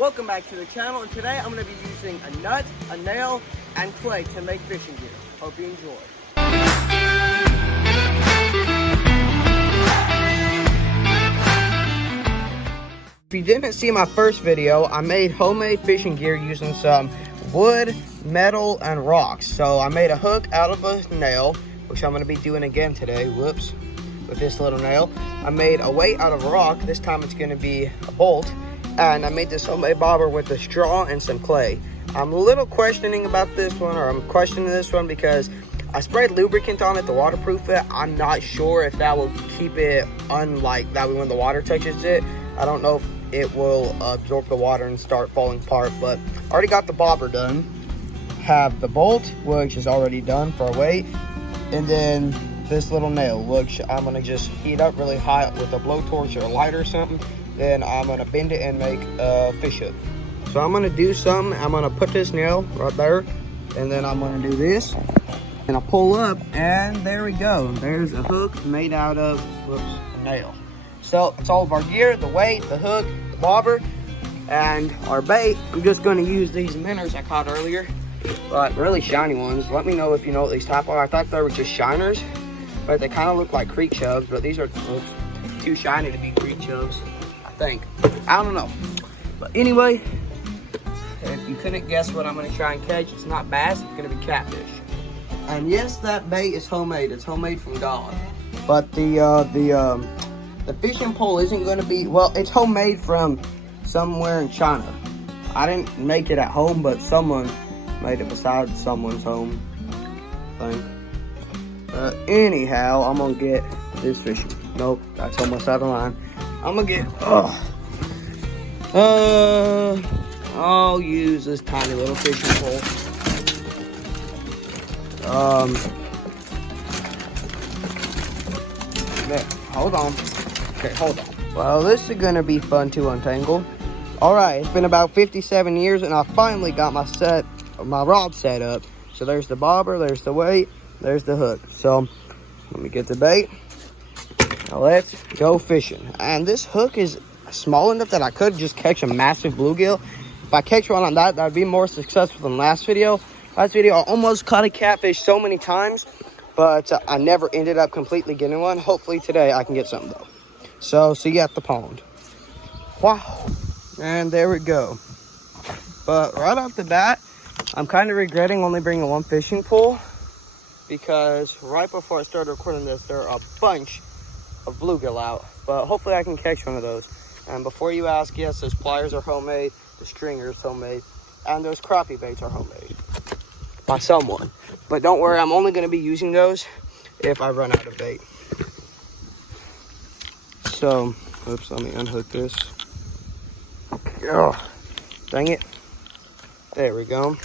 Welcome back to the channel, and today I'm going to be using a nut, a nail, and clay to make fishing gear. Hope you enjoy. If you didn't see my first video, I made homemade fishing gear using some wood, metal, and rocks. So I made a hook out of a nail, which I'm going to be doing again today. Whoops. With this little nail. I made a weight out of a rock. This time it's going to be a bolt. And I made this homemade bobber with a straw and some clay. I'm a little questioning about this one, or I'm questioning this one because I sprayed lubricant on it to waterproof it. I'm not sure if that will keep it unlike that when the water touches it. I don't know if it will absorb the water and start falling apart, but I already got the bobber done. Have the bolt, which is already done for a weight, and then this little nail, which I'm gonna just heat up really hot with a blowtorch or a lighter or something. Then I'm gonna bend it and make a fish hook. So I'm gonna do something. I'm gonna put this nail right there, and then I'm gonna do this, and I pull up, and there we go. There's a hook made out of, whoops, a nail. So it's all of our gear: the weight, the hook, the bobber, and our bait. I'm just gonna use these minnows I caught earlier, but really shiny ones. Let me know if you know what these type are. I thought they were just shiners, but they kind of look like creek chubs, but these are too shiny to be creek chubs, I think. I don't know. But anyway, if you couldn't guess what I'm going to try and catch, it's not bass, it's going to be catfish. And yes, that bait is homemade. It's homemade from God. But the fishing pole isn't going to be, well, it's homemade from somewhere in China. I didn't make it at home, but someone made it beside someone's home, I think. Anyhow, I'm gonna get this fishing. Nope, that's almost out of line. I'm gonna get, I'll use this tiny little fishing pole. There, hold on. Okay, hold on. Well, this is gonna be fun to untangle. All right, it's been about 57 years, and I finally got my rod set up. So there's the bobber, there's the weight, there's the hook. So let me get the bait. Now let's go fishing. And this hook is small enough that I could just catch a massive bluegill. If I catch one on that, that'd be more successful than last video. Last video, I almost caught a catfish so many times, but I never ended up completely getting one. Hopefully today I can get something though. So see you at the pond. Wow. And there we go. But right off the bat, I'm kind of regretting only bringing one fishing pole, because right before I started recording this, there are a bunch of bluegill out. But hopefully I can catch one of those. And before you ask, yes, those pliers are homemade, the stringer is homemade, and those crappie baits are homemade by someone. But don't worry, I'm only going to be using those if I run out of bait. So, oops, let me unhook this. Oh, dang it. There we go.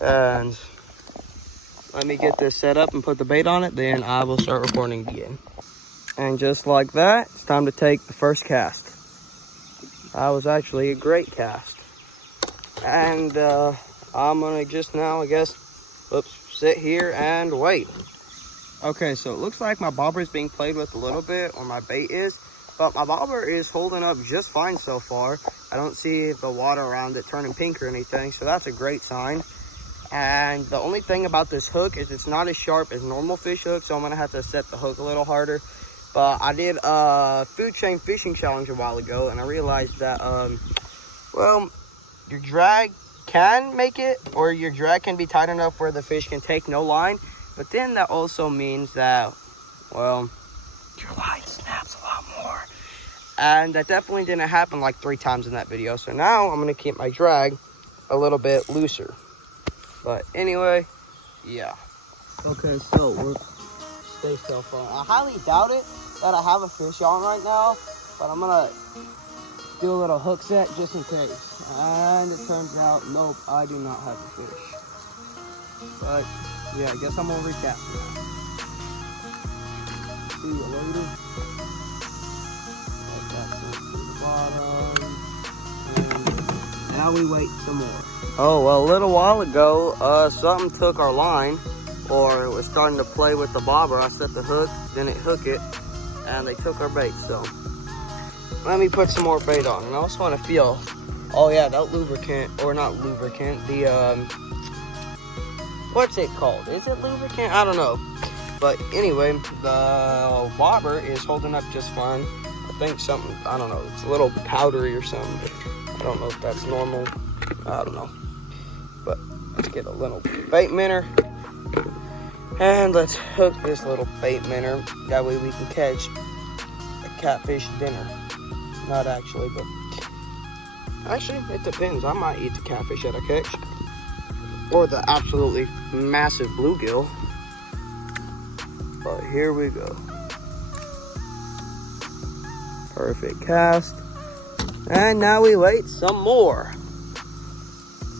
And let me get this set up and put the bait on it, then I will start recording again. And just like that, it's time to take the first cast. That was actually a great cast. And I'm gonna just now, I guess, sit here and wait. Okay, so it looks like my bobber is being played with a little bit, or my bait is, but my bobber is holding up just fine so far. I don't see the water around it turning pink or anything, so that's a great sign. And the only thing about this hook is it's not as sharp as normal fish hooks, so I'm gonna have to set the hook a little harder. But I did a food chain fishing challenge a while ago, and I realized that, well, your drag can make it, or your drag can be tight enough where the fish can take no line. But then that also means that, well, your line snaps a lot more. And that definitely didn't happen like 3 times in that video. So now I'm gonna keep my drag a little bit looser. But anyway, yeah. Okay, so we're stay still for. I highly doubt it that I have a fish on right now, but I'm gonna do a little hook set just in case. And it turns out, nope, I do not have a fish. But yeah, I guess I'm gonna recap now. See you later. Let that sink to the bottom. And now we wait some more. Oh, well, a little while ago, something took our line, or it was starting to play with the bobber. I set the hook, didn't hook it, and they took our bait. So let me put some more bait on. And I also want to feel Oh yeah, that lubricant, or not lubricant, the, what's it called? Is it lubricant? I don't know. But anyway, the bobber is holding up just fine. I think something, I don't know, it's a little powdery or something. I don't know if that's normal. I don't know. But let's get a little bait minnow. And let's hook this little bait minnow. That way we can catch a catfish dinner. Not actually, but actually it depends. I might eat the catfish that I catch. Or the absolutely massive bluegill. But here we go. Perfect cast. And now we wait some more.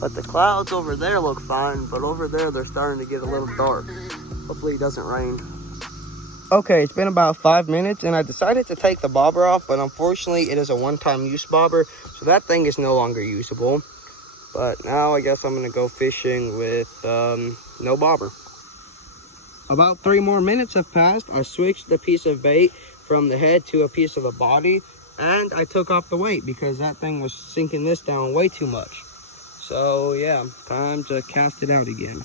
But the clouds over there look fine, but over there they're starting to get a little dark. Hopefully it doesn't rain. Okay, it's been about 5 minutes and I decided to take the bobber off, but unfortunately it is a one-time use bobber, so that thing is no longer usable. But now I guess I'm gonna go fishing with no bobber. About 3 more minutes have passed. I switched the piece of bait from the head to a piece of the body, and I took off the weight because that thing was sinking this down way too much. So yeah, time to cast it out again.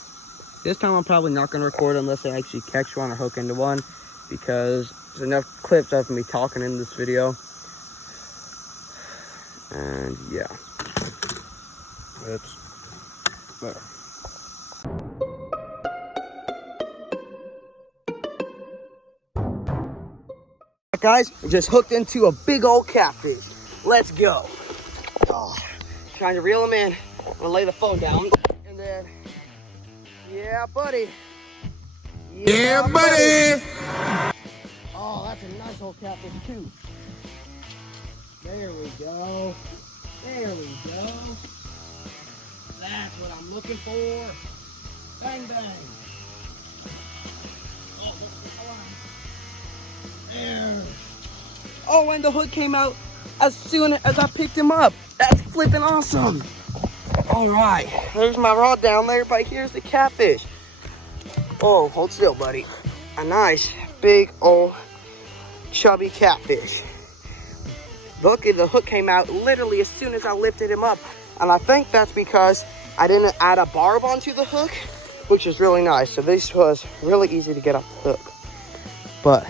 This time I'm probably not gonna record unless I actually catch one or hook into one, because there's enough clips of me talking in this video. And yeah. Oops. There. Guys, I just hooked into a big old catfish. Let's go. Oh, trying to reel him in. I'm gonna lay the phone down and then, yeah, buddy. Yeah, buddy. Oh, that's a nice old catfish too. There we go. There we go. That's what I'm looking for. Bang, bang. Oh, there. Oh, and the hook came out as soon as I picked him up. That's flipping awesome. All right, there's my rod down there, but here's the catfish. Oh, hold still, buddy. A nice, big, old, chubby catfish. Look, the hook came out literally as soon as I lifted him up. And I think that's because I didn't add a barb onto the hook, which is really nice. So this was really easy to get off the hook. But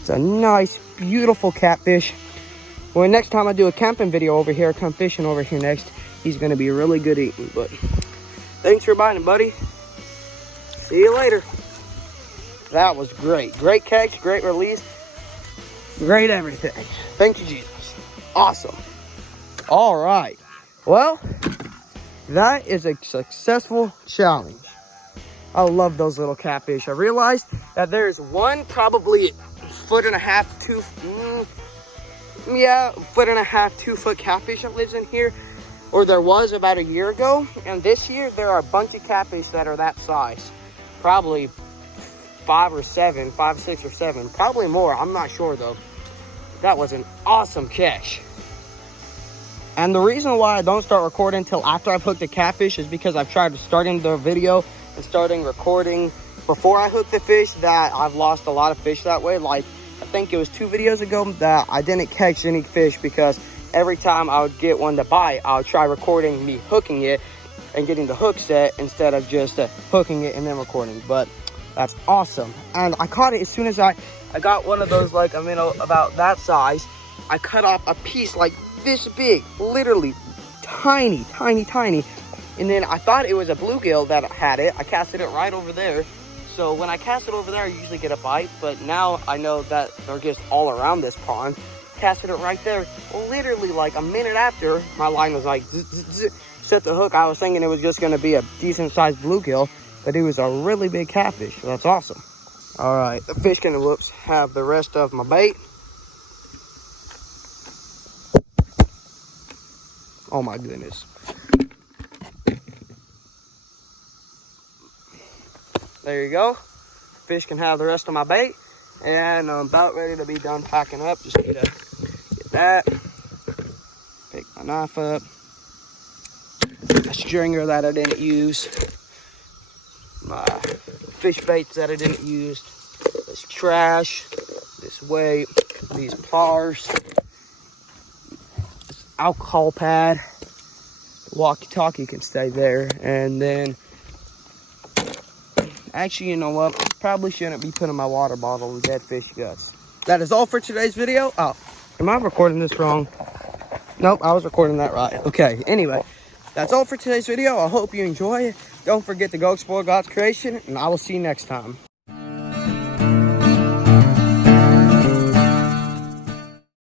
it's a nice, beautiful catfish. Well, next time I do a camping video over here, come fishing over here next, he's gonna be really good eating. But thanks for biting, buddy. See you later. That was great. Great catch, great release, great everything. Thank you, Jesus. Awesome. All right. Well, that is a successful challenge. I love those little catfish. I realized that there's one probably 1.5 to 2 foot catfish that lives in here, or there was about a year ago. And this year there are a bunch of catfish that are that size. Probably 5 or 7, 5, 6 or 7, probably more. I'm not sure though. That was an awesome catch. And the reason why I don't start recording until after I've hooked the catfish is because I've tried starting the video and starting recording before I hook the fish, that I've lost a lot of fish that way. Like, I think it was 2 videos ago that I didn't catch any fish because every time I would get one to bite, I would try recording me hooking it and getting the hook set instead of just hooking it and then recording. But that's awesome. And I caught it as soon as I got one of those, like, about that size. I cut off a piece like this big, literally tiny, tiny, tiny. And then I thought it was a bluegill that had it. I casted it right over there. So when I cast it over there, I usually get a bite. But now I know that they're just all around this pond. Casted it right there. Literally like a minute after, my line was like, zzz, zzz, zzz, set the hook. I was thinking it was just going to be a decent sized bluegill, but it was a really big catfish. So that's awesome. All right, the fish can, have the rest of my bait. Oh my goodness. There you go. Fish can have the rest of my bait. And I'm about ready to be done packing up. Just need to get that. Pick my knife up. A stringer that I didn't use. My fish baits that I didn't use. This trash. This weight. These pliers. This alcohol pad. walkie-talkie can stay there. And then, actually, you know what? Probably shouldn't be putting my water bottle in dead fish guts. That is all for today's video. Oh, am I recording this wrong? Nope, I was recording that right. Okay, anyway, that's all for today's video. I hope you enjoy it. Don't forget to go explore God's creation, and I will see you next time.